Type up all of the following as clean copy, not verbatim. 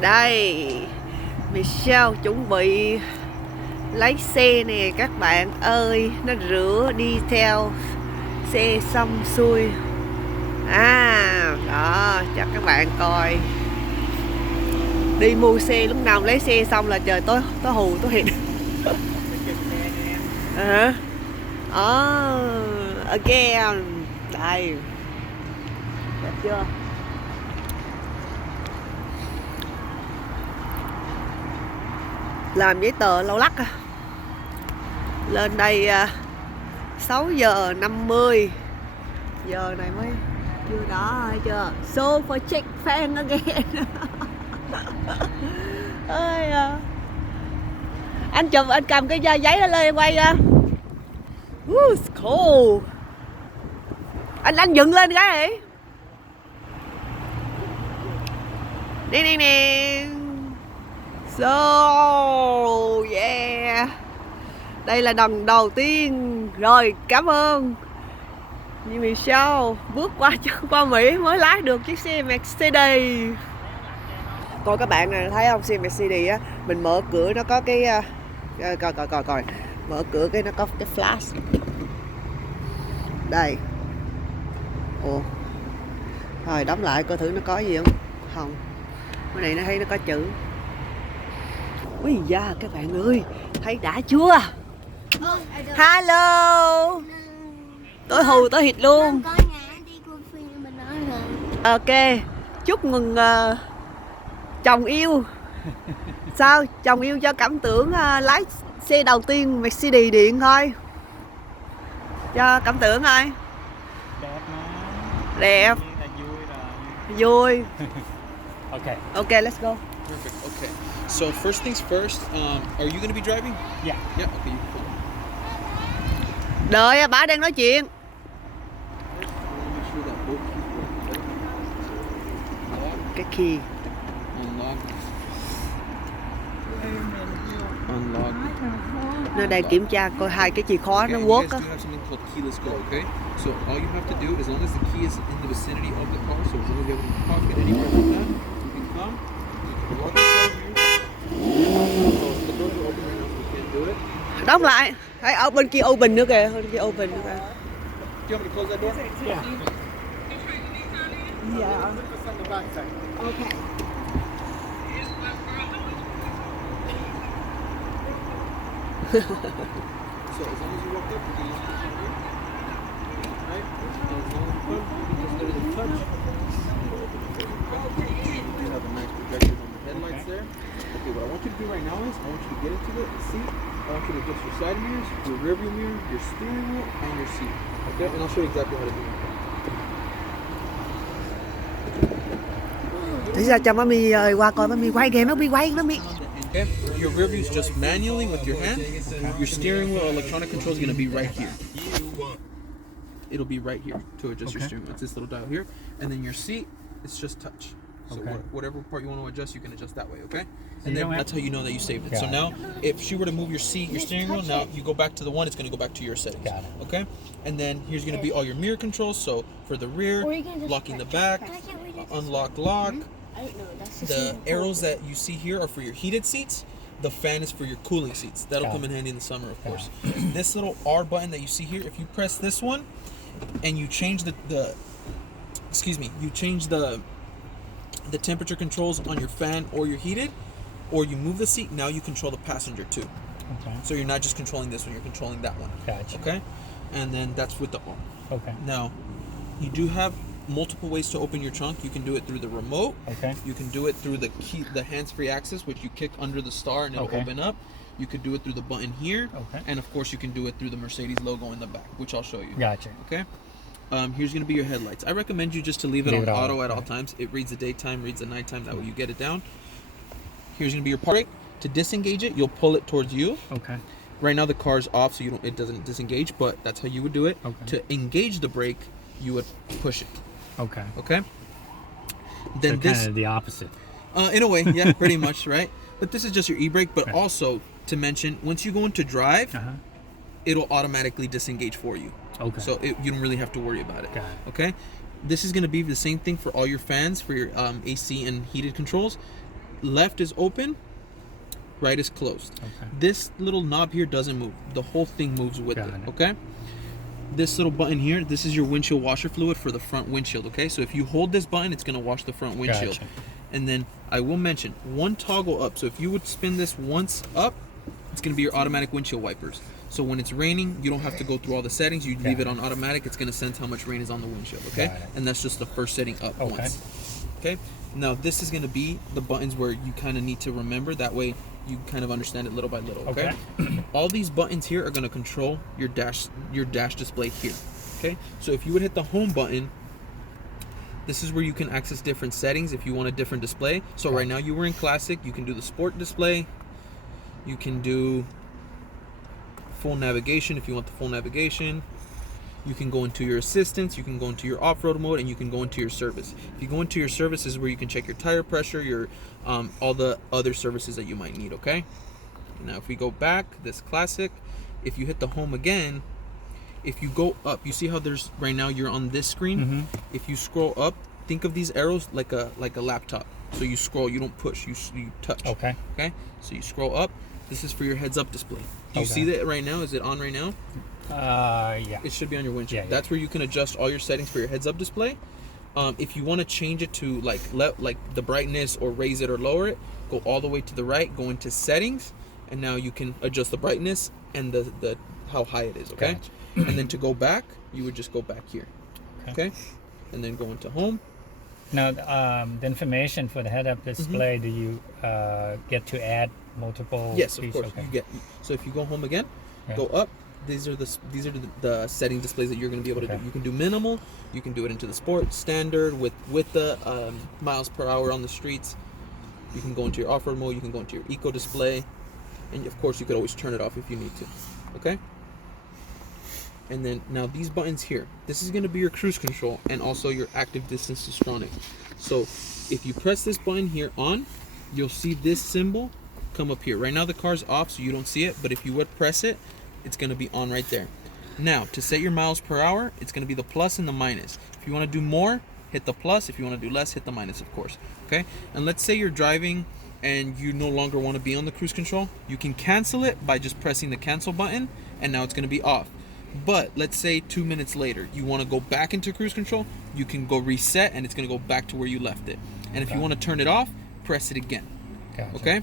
Đây Michelle chuẩn bị lấy xe nè các bạn ơi. Nó rửa đi theo xe xong xuôi. Đó cho các bạn coi. Đi mua xe lúc nào lấy xe xong là trời tối hù tối hiện. Again. Đây. Đẹp chưa? Làm giấy tờ lâu lắc à. Lên đây 6 giờ 50. Giờ này mới chưa đó hay chưa? So for check fan again. Ơi anh chụp, anh cầm cái giấy đó lên em quay ra. It's cool. Anh dựng lên cái này. Nè. So yeah. Đây là lần đầu tiên. Rồi cảm ơn như Michelle bước qua Mỹ mới lái được chiếc xe Mercedes. Coi các bạn này thấy không, xe Mercedes á, mình mở cửa nó có cái coi mở cửa cái nó có cái flash đây. Ồ thôi đóng lại coi thử nó có gì không. Không, cái này nó thấy nó có chữ. Ui da các bạn ơi, thấy đã chưa? Hello. Tối hù tối hịt luôn. Ok, chúc mừng chồng yêu. Sao chồng yêu cho cảm tưởng lái xe đầu tiên Mercedes điện thôi. Cho cảm tưởng thôi. Đẹp. Vui. Okay, let's go. Perfect. Okay. So first things first, are you going to be driving? Yeah. Yeah. Okay. You pull. Đợi bà đang nói chuyện. Cái key. Unlock. Nó đang kiểm tra coi hai cái chìa khóa nó work á. You guys do have something called keyless go, okay? So all you have to do, as long as the key is in the vicinity of the car, so as long as you have it in your pocket, anywhere like that, you can come. You can walk inside here. The doors are open right now, so we can't do it. Đóng lại. Thấy ở bên kia open nữa kìa, bên kia open nữa kìa. Do you want me to close that door? Yeah. Yeah. On the back side. Okay. So as long as you walk up, you can use the key here. Right? And as long as you come, you can just literally touch. You have a nice projection on the headlights there. Okay, what I want you to do right now is I want you to get into the seat. I want you to adjust your side mirrors, your rear view mirror, your steering wheel, and your seat. Okay? And I'll show you exactly how to do it. Để ra cho mami qua coi mami quay kìa, mami quay mami. Okay, your rear view is just manually with your hand. Your steering wheel electronic control is going to be right here. It'll be right here to adjust your steering wheel. It's this little dial here. And then your seat, it's just touch. So whatever part you want to adjust, you can adjust that way, okay? And then that's how you know that you saved it. So now, if she were to move your seat, your steering wheel, now you go back to the one, it's going to go back to your settings. Okay? And then here's going to be all your mirror controls. So for the rear, locking the back, unlock, lock. The arrows that you see here are for your heated seats. The fan is for your cooling seats. That'll come in handy in the summer, of course. This little R button that you see here, if you press this one and you change you change the temperature controls on your fan or your heated, or you move the seat, now you control the passenger too. Okay. So you're not just controlling this one, you're controlling that one. Gotcha. Okay? And then that's with the R. Okay. Now, you do have multiple ways to open your trunk. You can do it through the remote. Okay. You can do it through the key, the hands-free access, which you kick under the star and it'll open up. You could do it through the button here. Okay. And of course you can do it through the Mercedes logo in the back, which I'll show you. Gotcha. Okay. Here's going to be your headlights. I recommend you just to leave it on auto at all times. It reads the daytime, reads the nighttime. That way you get it down. Here's going to be your park brake. To disengage it, you'll pull it towards you. Okay. Right now the car's off, so it doesn't disengage, but that's how you would do it. Okay. To engage the brake, you would push it. Okay. Okay. Then so this kind of the opposite. In a way, yeah, pretty much, right? But this is just your e-brake. But also to mention, once you go into drive, it'll automatically disengage for you. Okay. So you don't really have to worry about it. Got it. Okay. This is going to be the same thing for all your fans, for your AC and heated controls. left is open, right is closed. Okay. This little knob here doesn't move. The whole thing moves with Got it. it. Okay. This little button here, this is your windshield washer fluid for the front windshield. Okay, so if you hold this button, it's gonna wash the front windshield. Gotcha. And then I will mention one toggle up. So if you would spin this once up, it's gonna be your automatic windshield wipers. So when it's raining, you don't have to go through all the settings. You leave it on automatic. It's gonna sense how much rain is on the windshield. Okay, Got it. and that's just the first setting up once. Okay. Now this is gonna be the buttons where you kind of need to remember. That way you kind of understand it little by little. Okay. All these buttons here are gonna control your dash display here. Okay. So if you would hit the home button, this is where you can access different settings if you want a different display. So right now you were in classic. You can do the sport display. You can do full navigation if you want the full navigation. You can go into your assistance, you can go into your off-road mode, and you can go into your service. If you go into your service, this is where you can check your tire pressure, your all the other services that you might need. Okay. Now if we go back, this classic, if you hit the home again, if you go up, you see how there's right now you're on this screen. If you scroll up, think of these arrows like a laptop. So you scroll, you don't push, you touch. Okay. Okay. So you scroll up. This is for your heads-up display. Do you see that right now? Is it on right now? Yeah. It should be on your windshield. Yeah. That's where you can adjust all your settings for your heads-up display. If you want to change it to like the brightness or raise it or lower it, go all the way to the right, go into settings, and now you can adjust the brightness and the how high it is. Okay. Gotcha. And then to go back, you would just go back here. Okay. And then go into home. Now, the information for the head-up display, do you get to add multiple? Yes, of pieces? course. Okay. You get. So if you go home again, go up. These are the setting displays that you're going to be able to do. You can do minimal. You can do it into the sport, standard with the miles per hour on the streets. You can go into your off-road mode. You can go into your eco display, and of course you could always turn it off if you need to. Okay. And then now these buttons here, this is going to be your cruise control and also your active distance distronic. So if you press this button here on, you'll see this symbol come up here. Right now the car's off, so you don't see it, but if you would press it, it's going to be on right there. Now to set your miles per hour, it's going to be the plus and the minus. If you want to do more, hit the plus. If you want to do less, hit the minus, of course. Okay. And let's say you're driving and you no longer want to be on the cruise control, you can cancel it by just pressing the cancel button, and now it's going to be off. But let's say 2 minutes later you want to go back into cruise control, you can go reset and it's going to go back to where you left it. And if you want to turn it off, press it again. Gotcha. Okay.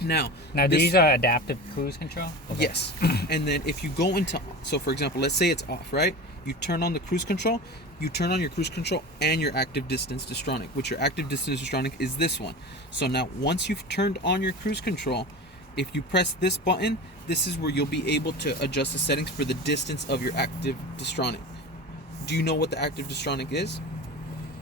Now these are adaptive cruise control. Okay. Yes. And then if you go into, so for example, let's say it's off, right? You turn on the cruise control, you turn on your cruise control and your active distance distronic, which your active distance distronic is this one. So now once you've turned on your cruise control, if you press this button, this is where you'll be able to adjust the settings for the distance of your active distronic. Do you know what the active distronic is?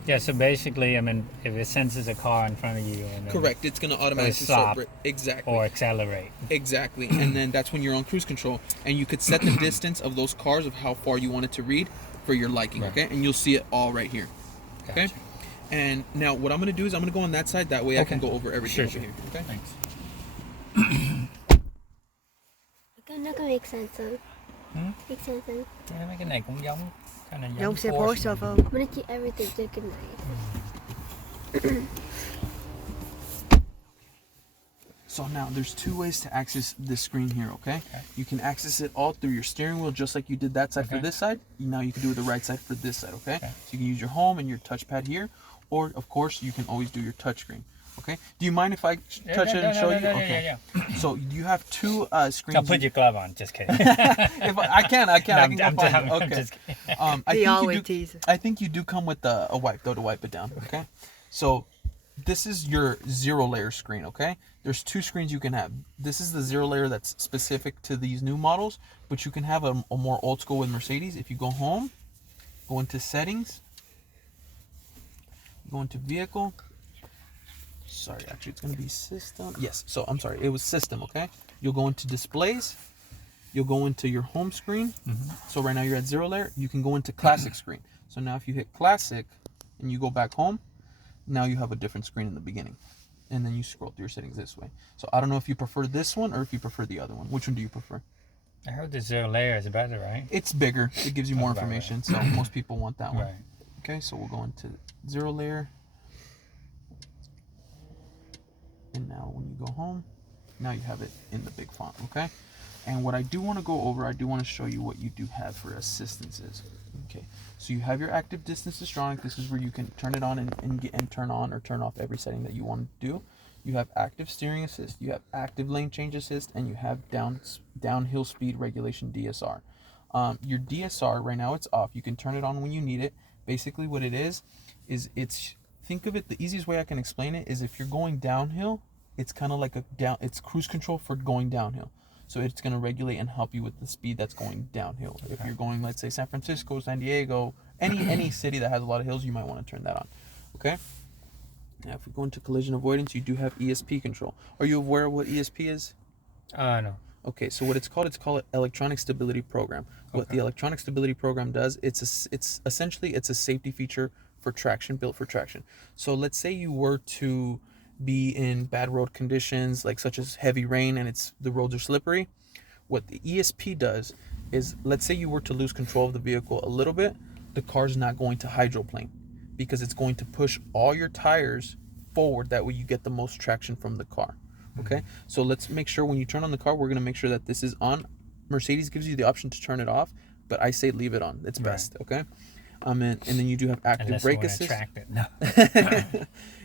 Yeah, so basically, I mean, if it senses a car in front of you, and Correct. It's going to automatically stop Exactly. or accelerate. Exactly. And then that's when you're on cruise control, and you could set the distance of those cars of how far you want it to read for your liking. Right. Okay, and you'll see it all right here. Gotcha. Okay. And now what I'm going to do is I'm going to go on that side. That way I can go over everything over here. Okay. Thanks. Nó có việc sàn sàn. Việc sàn sàn. Mấy cái này cũng giống Giống xe Porsche phải không? Mình chỉ everything trên cái này. So now there's two ways to access this screen here, okay? You can access it all through your steering wheel just like you did that side for this side. Now you can do the right side for this side, okay? So you can use your home and your touchpad here, or of course you can always do your touchscreen. Okay. Do you mind if I touch it and show you? Okay. Yeah. So you have two screens. So put your glove on. Just kidding. If I can. I can go find it. I'm Okay. just kidding. He always teases. I think you do come with a wipe though to wipe it down. Okay. So this is your 0 layer screen. Okay. There's two screens you can have. This is the 0 layer that's specific to these new models, but you can have a more old school with Mercedes. If you go home, go into settings, go into vehicle. Sorry, actually it's going to be system. Yes, so I'm sorry, it was system, okay? You'll go into displays. You'll go into your home screen. So right now you're at 0 layer. You can go into classic screen. So now if you hit classic and you go back home, now you have a different screen in the beginning. And then you scroll through your settings this way. So I don't know if you prefer this one or if you prefer the other one. Which one do you prefer? I heard the 0 layer is better, right? It's bigger. It gives you more That's about information. So most people want that one. Right. Okay, so we'll go into 0 layer. now when you go home, now you have it in the big font, okay? And what I do want to go over, I do want to show you what you do have for assistances. Okay, so you have your active distance distronic. This is where you can turn it on and turn on or turn off every setting that you want to do. You have active steering assist, you have active lane change assist, and you have downhill speed regulation DSR. Your DSR, right now it's off. You can turn it on when you need it. Basically what it is think of it, the easiest way I can explain it is if you're going downhill, it's kind of like it's cruise control for going downhill. So it's going to regulate and help you with the speed that's going downhill. If you're going, let's say, San Francisco, San Diego, any city that has a lot of hills, you might want to turn that on. Okay? Now, if we go into collision avoidance, you do have ESP control. Are you aware of what ESP is? No. Okay, so what it's called electronic stability program. What the electronic stability program does, it's essentially a safety feature for traction, built for traction. So let's say you were to be in bad road conditions, like such as heavy rain and the roads are slippery. What the ESP does is, let's say you were to lose control of the vehicle a little bit, the car's not going to hydroplane because it's going to push all your tires forward. That way you get the most traction from the car. Okay, so let's make sure when you turn on the car, we're going to make sure that this is on. Mercedes gives you the option to turn it off, but I say leave it on. It's best. Okay, and then you do have active brake assist. No.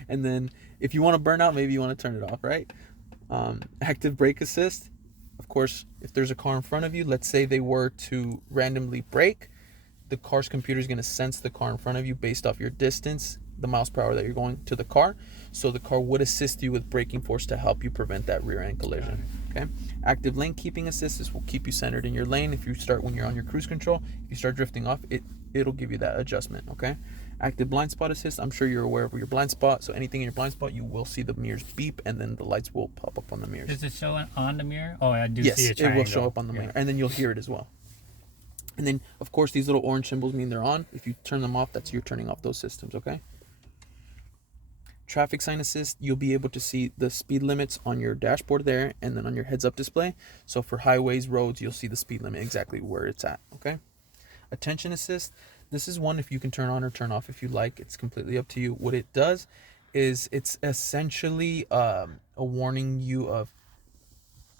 And then if you want to burn out, maybe you want to turn it off, right? Active brake assist. Of course, if there's a car in front of you, let's say they were to randomly brake, the car's computer is going to sense the car in front of you based off your distance, the miles per hour that you're going to the car. So the car would assist you with braking force to help you prevent that rear end collision. Okay. Active lane keeping assist. This will keep you centered in your lane. When you're on your cruise control, if you start drifting off, it'll give you that adjustment. Okay. Active blind spot assist. I'm sure you're aware of your blind spot. So anything in your blind spot, you will see the mirrors beep, and then the lights will pop up on the mirrors. Does it show on the mirror? Oh, I do yes, see a triangle. It will show up on the mirror, and then you'll hear it as well. And then, of course, these little orange symbols mean they're on. If you turn them off, that's you're turning off those systems. Okay. Traffic sign assist, you'll be able to see the speed limits on your dashboard there, and then on your heads-up display. So for highways, roads, you'll see the speed limit exactly where it's at. Okay. Attention assist, this is one if you can turn on or turn off if you like. It's completely up to you. What it does is it's essentially a warning you of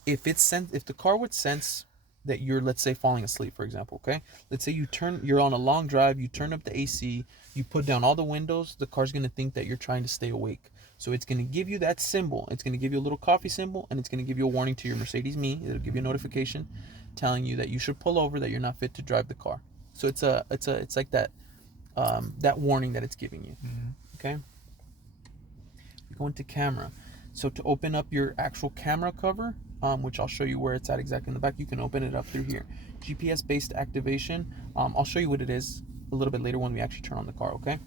if the car would sense that you're, let's say, falling asleep, for example. Okay, let's say you're on a long drive, you turn up the AC, you put down all the windows, the car's going to think that you're trying to stay awake. So it's going to give you that symbol. It's going to give you a little coffee symbol, and it's going to give you a warning to your Mercedes Me. It'll give you a notification telling you that you should pull over, that you're not fit to drive the car. So it's like that warning that it's giving you. Okay. We go into camera. So to open up your actual camera cover, which I'll show you where it's at exactly in the back, you can open it up through here. GPS based activation. I'll show you what it is a little bit later when we actually turn on the car. Okay.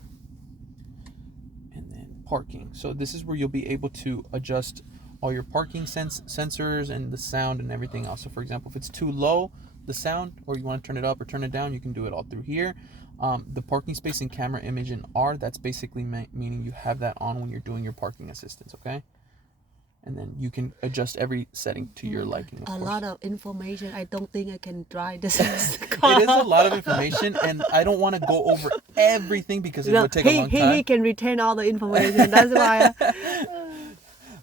And then parking. So this is where you'll be able to adjust all your parking sensors and the sound and everything else. So for example, if it's too low, the sound, or you want to turn it up or turn it down, you can do it all through here. The parking space and camera image in R, that's basically meaning you have that on when you're doing your parking assistance. Okay. And then you can adjust every setting to your liking, of course. A lot of information. I don't think I can drive this car. It is a lot of information, and I don't want to go over everything because it would take a long time. He can retain all the information. That's why.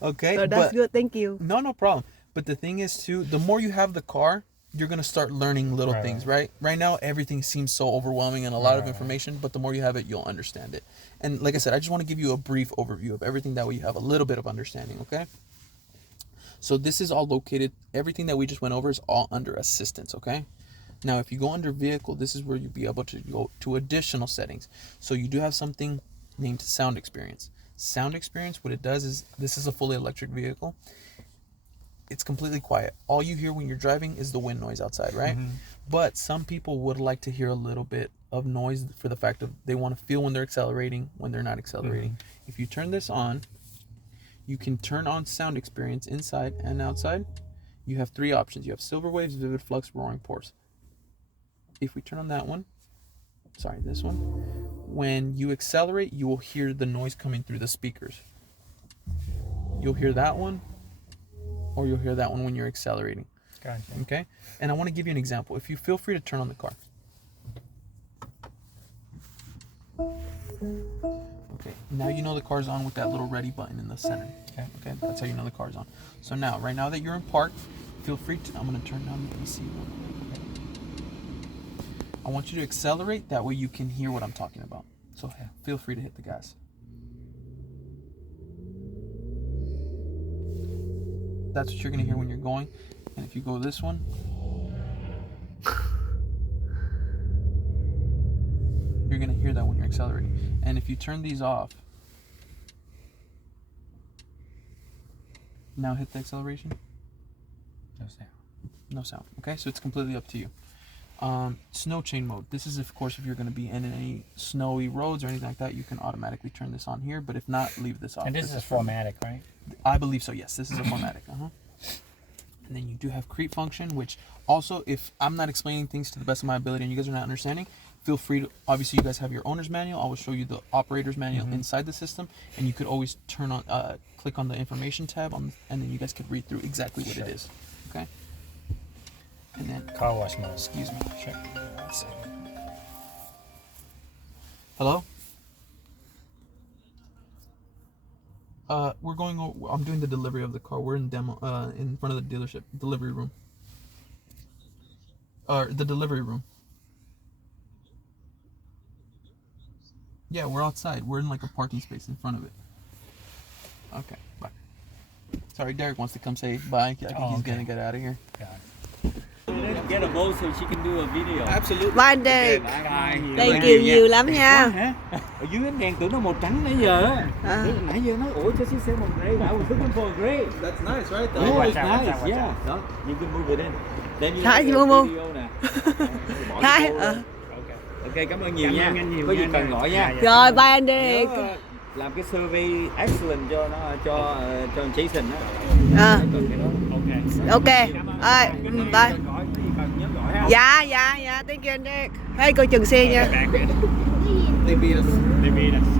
Okay. So that's good. Thank you. No problem. But the thing is, too, the more you have the car, you're going to start learning little things, right? Right now, everything seems so overwhelming and a lot of information, but the more you have it, you'll understand it. And like I said, I just want to give you a brief overview of everything. That way you have a little bit of understanding, okay? So this is all located, everything that we just went over is all under assistance, okay? Now, if you go under vehicle, this is where you'll be able to go to additional settings. So you do have something named sound experience. Sound experience, what it does is, this is a fully electric vehicle. It's completely quiet. All you hear when you're driving is the wind noise outside, right? But some people would like to hear a little bit of noise for the fact of they want to feel when they're accelerating, when they're not accelerating. If you turn this on, you can turn on sound experience inside and outside. You have three options. You have silver waves, vivid flux, roaring pores. If we turn on that one, this one, when you accelerate, you will hear the noise coming through the speakers. You'll hear that one, or you'll hear that one when you're accelerating. Gotcha. Okay? And I want to give you an example. If you feel free to turn on the car. Okay, now you know the car's on with that little ready button in the center. Okay, that's how you know the car's on. So now, right now that you're in park, feel free to, I'm gonna turn down the AC real quick, okay? I want you to accelerate, that way you can hear what I'm talking about. So feel free to hit the gas. That's what you're gonna hear when you're going. And if you go this one, you're gonna hear that when you're accelerating. And if you turn these off, now hit the acceleration. No sound. No sound. Okay, so it's completely up to you. Snow chain mode. This is, of course, if you're going to be in any snowy roads or anything like that, you can automatically turn this on here. But if not, leave this off. And this is 4MATIC, right? I believe so. Yes, this is a 4MATIC. And then you do have creep function, which also, if I'm not explaining things to the best of my ability and you guys are not understanding, feel free to. Obviously, you guys have your owner's manual. I will show you the operator's manual inside the system, and you could always turn on, click on the information tab, and then you guys could read through exactly what it is. Okay. And then Car wash mode. excuse me. Sure. Hello. We're going. I'm doing the delivery of the car. We're in demo. In front of the dealership delivery room. The delivery room. Yeah, we're outside. We're in like a parking space in front of it. Okay. Bye. Sorry, Derek wants to come say bye. I think he's gonna get out of here. Get a bowl so she can do a video. Absolutely. Bye Derek. Bye. Thank you nhiều lắm Quá nha. hả? Ở dưới ánh đèn tưởng nó màu trắng nãy giờ á. Nãy giờ nói ủa cho chiếc xe màu grey. I was looking for a grey. That's nice, right? Oh, it's nice. Yeah. Đó, you can move it in. Then you Thái, make mua a mua. video nè. Bỏ Thái, vô luôn. Ok, cảm ơn nhiều nha. Có gì cần gọi nha. Rồi bye anh Derek. Nhớ làm cái survey excellent cho nó cho Jason á. Cần cái đó. Ok. Bye. Dạ, thank you anh Derek. Hey, coi chừng xe nha. They beat us.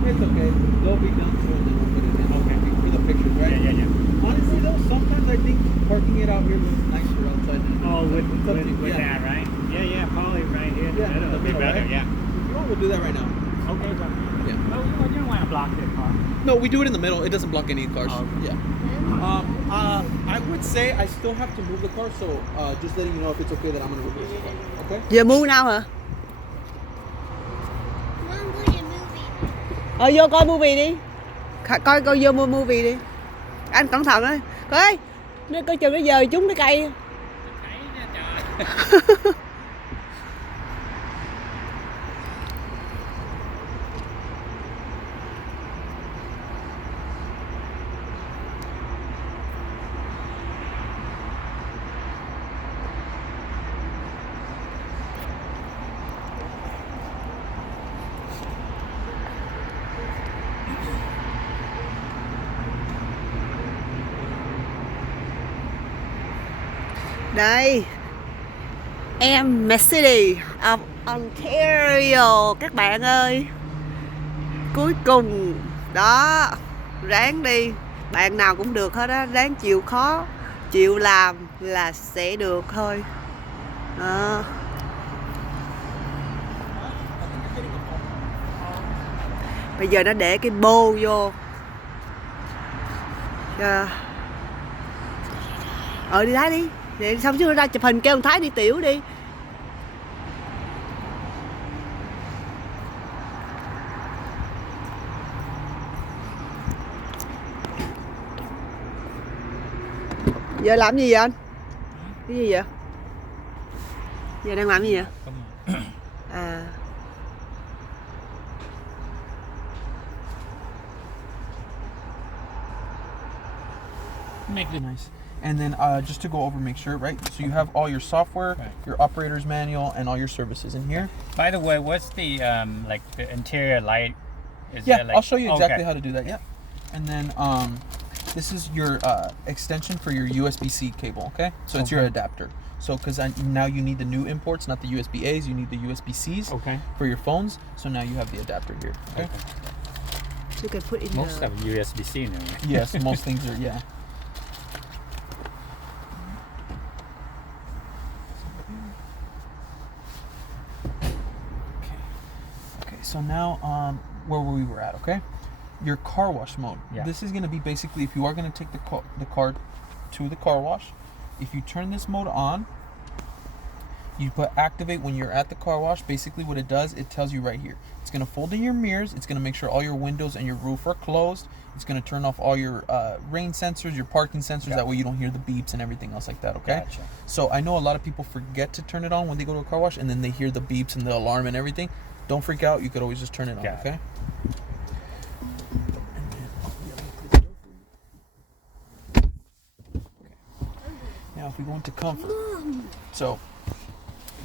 It's okay. They'll be done soon. Then we'll put it in. Okay. For the pictures, right? Yeah. Honestly, though, sometimes I think parking it out here looks nicer outside. Oh, with that, right? Yeah, probably right here. Yeah, It'll be better, yeah. You know, we'll do that right now. Okay, but Yeah. well, you don't want to block the car. No, we do it in the middle. It doesn't block any cars. Oh, okay. Yeah. I would say I still have to move the car, so just letting you know if it's okay that I'm gonna reverse the car. Okay. Giờ mua nào hả? Mom, go to movie. Vô coi movie đi. Coi vô mua movie đi. Anh cẩn thận đấy. Coi. Nó coi chừng nó giờ trúng cái cây. Đây City of Ontario các bạn ơi. Cuối cùng đó, ráng đi. Bạn nào cũng được hết á, ráng chịu khó, chịu làm là sẽ được thôi. Đó. Bây giờ nó để cái bô vô. Đi đá đi. Để xong chứ ra chụp hình kêu thằng Thái đi tiểu đi. Giờ làm gì vậy anh? Cái gì vậy? Giờ đang làm gì vậy? À. Make it nice. And then just to go over, make sure, right? So you have all your software, your operator's manual, and all your services in here. By the way, what's the like the interior light? Is Yeah, there, like, I'll show you exactly how to do that. Yeah. And then this is your extension for your USB-C cable. Okay. So it's your adapter. So because now you need the new imports, not the USB-As. You need the USB-Cs. Okay. For your phones. So now you have the adapter here. Okay. You can put in most of USB-C now. Right? Yes, most things are. Yeah. So now, where we were at, okay? your car wash mode. Yeah. This is going to be basically if you are going to take the car to the car wash. If you turn this mode on, you put activate when you're at the car wash. Basically what it does, it tells you right here. It's going to fold in your mirrors. It's going to make sure all your windows and your roof are closed. It's going to turn off all your rain sensors, your parking sensors. That way you don't hear the beeps and everything else like that, okay? Gotcha. So I know a lot of people forget to turn it on when they go to a car wash, and then they hear the beeps and the alarm and everything. Don't freak out. You could always just turn it on, Got it. okay? Now if we go into comfort. So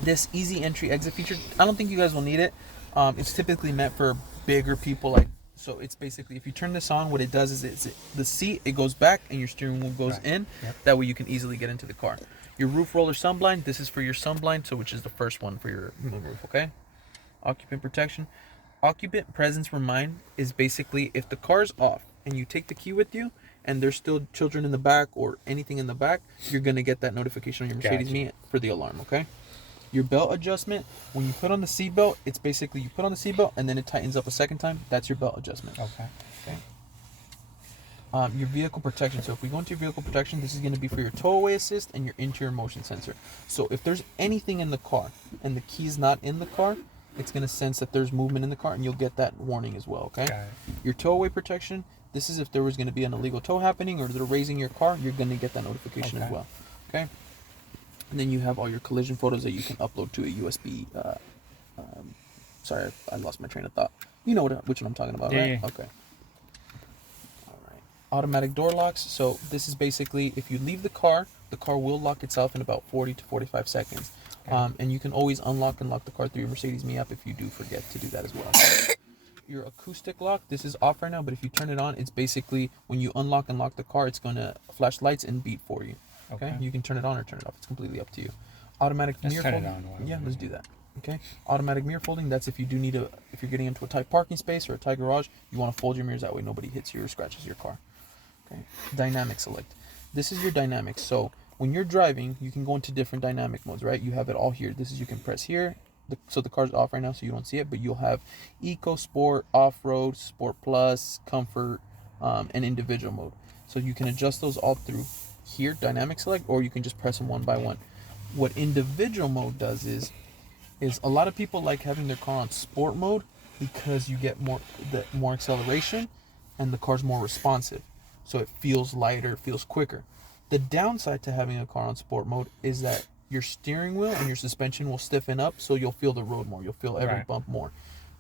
this easy entry exit feature, I don't think you guys will need it. It's typically meant for bigger people, like, so it's basically if you turn this on, what it does is it's the seat, it goes back and your steering wheel goes in. Yep. That way you can easily get into the car. Your roof roller sunblind, this is for your sunblind, so which is the first one for your roof, okay? Occupant protection. Occupant presence remind is basically if the car's off and you take the key with you and there's still children in the back or anything in the back, you're gonna get that notification on your Mercedes Me for the alarm, okay? Your belt adjustment, when you put on the seatbelt, it's basically you put on the seatbelt and then it tightens up a second time. That's your belt adjustment. Okay. Your vehicle protection. So if we go into your vehicle protection, this is going to be for your tow-away assist and your interior motion sensor. So if there's anything in the car and the key's not in the car, it's going to sense that there's movement in the car and you'll get that warning as well, okay? Got it. Your tow-away protection, this is if there was going to be an illegal tow happening or they're raising your car, you're going to get that notification as well, okay? And then you have all your collision photos that you can upload to a USB. Sorry, I lost my train of thought. You know which one I'm talking about, right? Yeah. Okay. All right. Automatic door locks. So this is basically if you leave the car will lock itself in about 40 to 45 seconds. Okay. And you can always unlock and lock the car through your Mercedes Me app if you do forget to do that as well. Your acoustic lock, this is off right now, but if you turn it on, it's basically when you unlock and lock the car, it's going to flash lights and beep for you. Okay? You can turn it on or turn it off. It's completely up to you. Automatic mirror turn it folding. on. Yeah, let's do that. Okay. Automatic mirror folding. That's if you do need if you're getting into a tight parking space or a tight garage, you want to fold your mirrors that way nobody hits you or scratches your car. Okay. Dynamic select. This is your dynamics. So when you're driving, you can go into different dynamic modes, right? You have it all here. This is you can press here. So the car's off right now, so you don't see it, but you'll have Eco, Sport, Off-Road, Sport Plus, Comfort, and Individual mode. So you can adjust those all through here, dynamic select, or you can just press them one by one. What individual mode does is a lot of people like having their car on sport mode because you get more acceleration and the car's more responsive. So it feels lighter, feels quicker. The downside to having a car on sport mode is that your steering wheel and your suspension will stiffen up, so you'll feel the road more. You'll feel every bump more.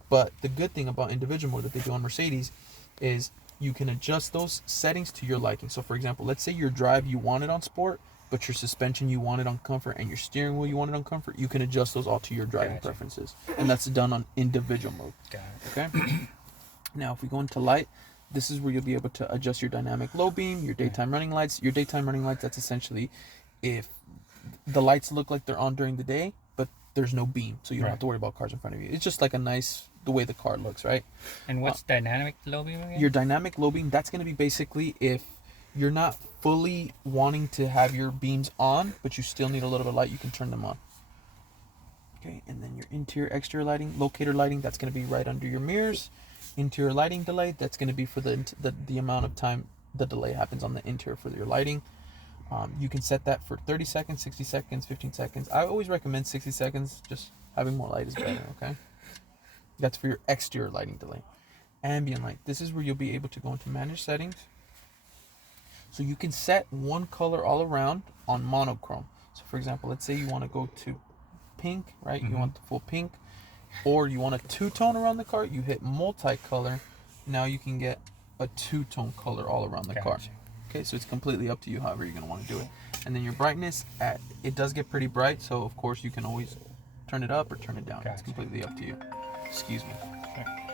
But the good thing about individual mode that they do on Mercedes is you can adjust those settings to your liking. So for example, let's say your drive you want it on sport, but your suspension you want it on comfort, and your steering wheel you want it on comfort. You can adjust those all to your driving preferences, and that's done on individual mode. Got it. Okay. Now if we go into light, this is where you'll be able to adjust your dynamic low beam, your daytime running lights. Your daytime running lights, that's essentially if the lights look like they're on during the day, but there's no beam, so you don't have to worry about cars in front of you. It's just like the way the car looks, right? And what's dynamic low beam again? Your dynamic low beam, that's going to be basically if you're not fully wanting to have your beams on, but you still need a little bit of light, you can turn them on. Okay, and then your interior exterior lighting, locator lighting, that's going to be right under your mirrors. Interior lighting delay, that's going to be for the amount of time the delay happens on the interior for your lighting. You can set that for 30 seconds, 60 seconds, 15 seconds. I always recommend 60 seconds. Just having more light is better, okay? That's for your exterior lighting delay. Ambient light. This is where you'll be able to go into manage settings. So you can set one color all around on monochrome. So for example, let's say you want to go to pink, right? You want the full pink. Or you want a two-tone around the car, you hit multicolor. Now you can get a two-tone color all around the car. Okay, so it's completely up to you however you're going to want to do it. And then your brightness, it does get pretty bright, so of course you can always turn it up or turn it down. It's completely up to you. Excuse me. Okay.